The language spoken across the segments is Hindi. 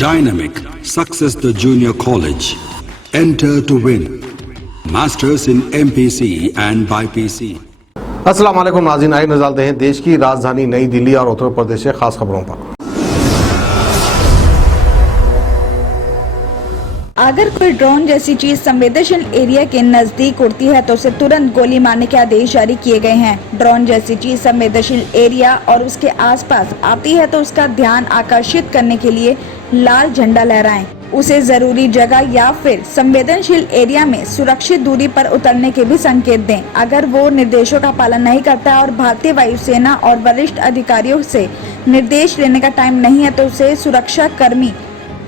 Dynamic Success the Junior College. Enter to win. Masters in MPC and BPC. अस्सलाम वालेकुम नाज़रीन, आइए नज़र डालते हैं देश की राजधानी नई दिल्ली और उत्तर प्रदेश से खास खबरों पर। अगर कोई ड्रोन जैसी चीज संवेदनशील एरिया के नजदीक उड़ती है तो उसे तुरंत गोली मारने के आदेश जारी किए गए हैं। ड्रोन जैसी चीज संवेदनशील एरिया और उसके आसपास आती है तो उसका ध्यान आकर्षित करने के लिए लाल झंडा लहराएं। उसे जरूरी जगह या फिर संवेदनशील एरिया में सुरक्षित दूरी पर उतरने के भी संकेत दें। अगर वो निर्देशों का पालन नहीं करता है और भारतीय वायुसेना और वरिष्ठ अधिकारियों से निर्देश लेने का टाइम नहीं है तो उसे सुरक्षा कर्मी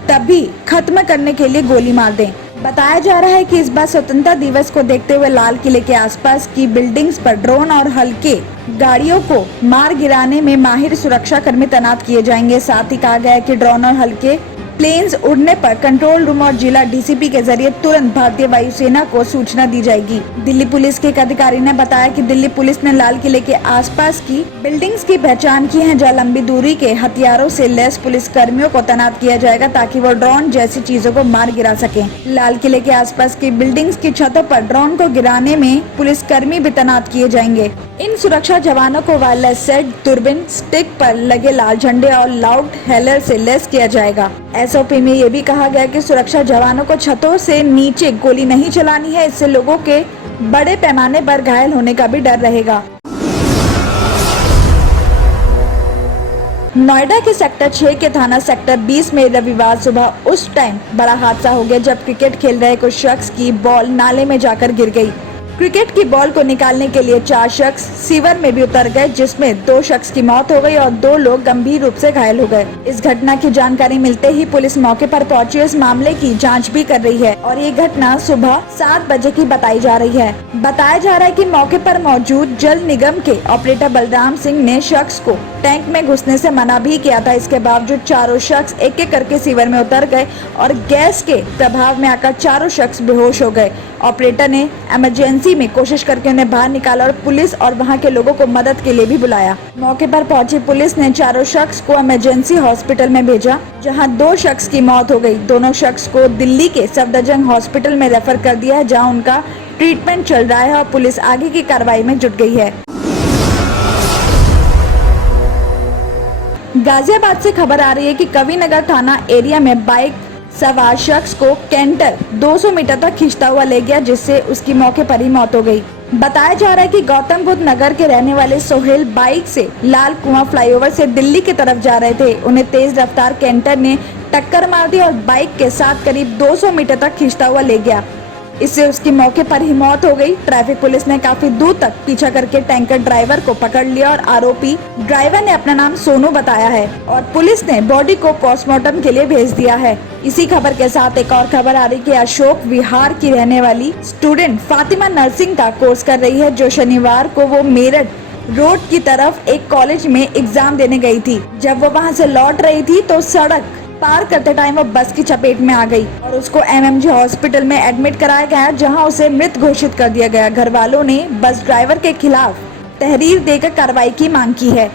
तभी खत्म करने के लिए गोली मार दें। बताया जा रहा है कि इस बार स्वतंत्रता दिवस को देखते हुए लाल किले के आसपास की बिल्डिंग्स पर ड्रोन और हल्के गाड़ियों को मार गिराने में माहिर सुरक्षा कर्मी तैनात किए जाएंगे। साथ ही कहा गया है कि ड्रोन और हल्के प्लेन्स उड़ने पर कंट्रोल रूम और जिला डीसीपी के जरिए तुरंत भारतीय वायुसेना को सूचना दी जाएगी। दिल्ली पुलिस के एक अधिकारी ने बताया कि दिल्ली पुलिस ने लाल किले के आसपास की बिल्डिंग्स की पहचान की है, जहां लंबी दूरी के हथियारों से लैस पुलिस कर्मियों को तैनात किया जाएगा ताकि वो ड्रोन जैसी चीजों को मार गिरा सके। लाल किले के आसपास की बिल्डिंग्स की छतों पर ड्रोन को गिराने में पुलिस कर्मी भी तैनात किए जाएंगे। इन सुरक्षा जवानों को वायरलेस सेट, दूरबीन, स्टिक पर लगे लाल झंडे और लाउड हेलर से लैस किया जाएगा। एसओपी में ये भी कहा गया कि सुरक्षा जवानों को छतों से नीचे गोली नहीं चलानी है, इससे लोगों के बड़े पैमाने पर घायल होने का भी डर रहेगा। नोएडा के सेक्टर 6 के थाना सेक्टर 20 में रविवार सुबह उस टाइम बड़ा हादसा हो गया जब क्रिकेट खेल रहे कुछ शख्स की बॉल नाले में जाकर गिर गई। क्रिकेट की बॉल को निकालने के लिए 4 शख्स सीवर में भी उतर गए, जिसमें 2 शख्स की मौत हो गई और 2 लोग गंभीर रूप से घायल हो गए। इस घटना की जानकारी मिलते ही पुलिस मौके पर पहुंची इस मामले की जांच भी कर रही है और ये घटना सुबह 7 बजे की बताई जा रही है। बताया जा रहा है कि मौके पर मौजूद जल निगम के ऑपरेटर बलराम सिंह ने शख्स को टैंक में घुसने से मना भी किया था। इसके बावजूद चारों शख्स एक एक करके सीवर में उतर गए और गैस के प्रभाव में आकर चारों शख्स बेहोश हो गए। ऑपरेटर ने इमरजेंसी में कोशिश करके उन्हें बाहर निकाला और पुलिस और वहां के लोगों को मदद के लिए भी बुलाया। मौके पर पहुंची पुलिस ने चारों शख्स को इमरजेंसी हॉस्पिटल में भेजा, जहां 2 शख्स की मौत हो गई। दोनों शख्स को दिल्ली के सफदरजंग हॉस्पिटल में रेफर कर दिया है, जहां उनका ट्रीटमेंट चल रहा है और पुलिस आगे की कार्रवाई में जुट गई है। गाजियाबाद से खबर आ रही है कि कविनगर थाना एरिया में बाइक सवार शख्स को कैंटर 200 मीटर तक खींचता हुआ ले गया, जिससे उसकी मौके पर ही मौत हो गई। बताया जा रहा है कि गौतम बुद्ध नगर के रहने वाले सोहेल बाइक से लाल कुआं फ्लाईओवर से दिल्ली की तरफ जा रहे थे। उन्हें तेज रफ्तार कैंटर ने टक्कर मार दी और बाइक के साथ करीब 200 मीटर तक खींचता हुआ ले गया। इससे उसकी मौके पर ही मौत हो गई। ट्रैफिक पुलिस ने काफी दूर तक पीछा करके टैंकर ड्राइवर को पकड़ लिया और आरोपी ड्राइवर ने अपना नाम सोनू बताया है और पुलिस ने बॉडी को पोस्टमार्टम के लिए भेज दिया है। इसी खबर के साथ एक और खबर आ रही कि अशोक विहार की रहने वाली स्टूडेंट फातिमा नर्सिंग का कोर्स कर रही है, जो शनिवार को वो मेरठ रोड की तरफ एक कॉलेज में एग्जाम देने गई थी। जब वो वहाँ से लौट रही थी तो सड़क पार करते टाइम वो बस की चपेट में आ गई और उसको एमएमजे हॉस्पिटल में एडमिट कराया गया, जहां उसे मृत घोषित कर दिया गया। घर वालों ने बस ड्राइवर के खिलाफ तहरीर देकर कार्रवाई की मांग की है।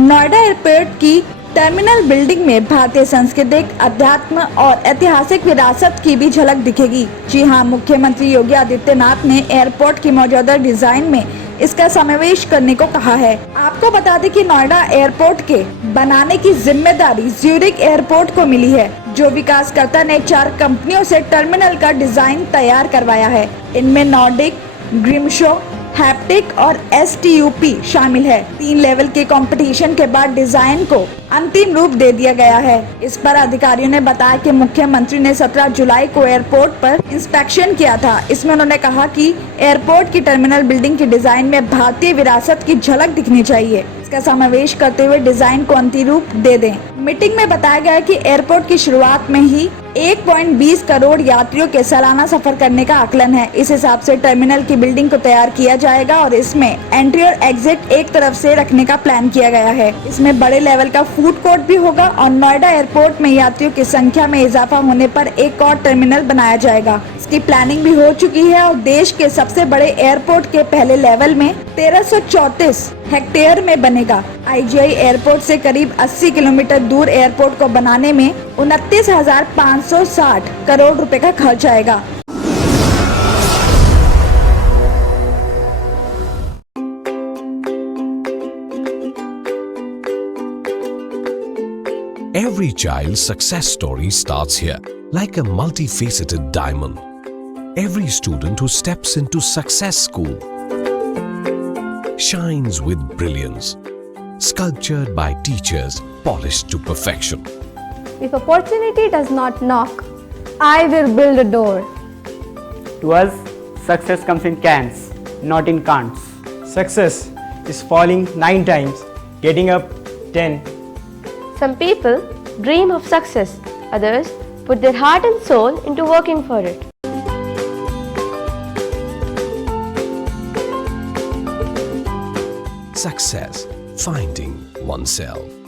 नोएडा एयरपोर्ट की टर्मिनल बिल्डिंग में भारतीय सांस्कृतिक, अध्यात्म और ऐतिहासिक विरासत की भी झलक दिखेगी। जी हाँ, मुख्यमंत्री योगी आदित्यनाथ ने एयरपोर्ट की मौजूदा डिजाइन में इसका समावेश करने को कहा है। आपको बता दें कि नोएडा एयरपोर्ट के बनाने की जिम्मेदारी ज्यूरिख एयरपोर्ट को मिली है, जो विकासकर्ता ने 4 कंपनियों से टर्मिनल का डिजाइन तैयार करवाया है। इनमें नॉर्डिक, ग्रिमशो, हैप्टिक और एसटीयूपी शामिल है। 3 लेवल के कंपटीशन के बाद डिजाइन को अंतिम रूप दे दिया गया है। इस पर अधिकारियों ने बताया कि मुख्यमंत्री ने 17 जुलाई को एयरपोर्ट पर इंस्पेक्शन किया था। इसमें उन्होंने कहा कि एयरपोर्ट की टर्मिनल बिल्डिंग की डिजाइन में भारतीय विरासत की झलक दिखनी चाहिए। इसका समावेश करते हुए डिजाइन को अंतिम रूप दे दें। मीटिंग में बताया गया कि एयरपोर्ट की शुरुआत में ही 1.20 करोड़ यात्रियों के सालाना सफर करने का आकलन है। इस हिसाब से टर्मिनल की बिल्डिंग को तैयार किया जाएगा और इसमें एंट्री और एग्जिट एक तरफ से रखने का प्लान किया गया है। इसमें बड़े लेवल का फूड कोर्ट भी होगा और नोएडा एयरपोर्ट में यात्रियों की संख्या में इजाफा होने पर एक और टर्मिनल बनाया जाएगा। इसकी प्लानिंग भी हो चुकी है और देश के सबसे बड़े एयरपोर्ट के पहले लेवल में 1334 हेक्टेयर में बनेगा। IGI एयरपोर्ट से करीब 80 किलोमीटर दूर एयरपोर्ट को बनाने में 29,560 करोड़ रुपए का खर्च आएगा। Every child's success story starts here, like a multifaceted diamond. Every student who steps into Success School shines with brilliance, sculptured by teachers polished to perfection. If opportunity does not knock, I will build a door. To us, success comes in cans, not in can'ts. Success is falling 9 times, getting up 10. Some people dream of success, others put their heart and soul into working for it. Success, finding oneself.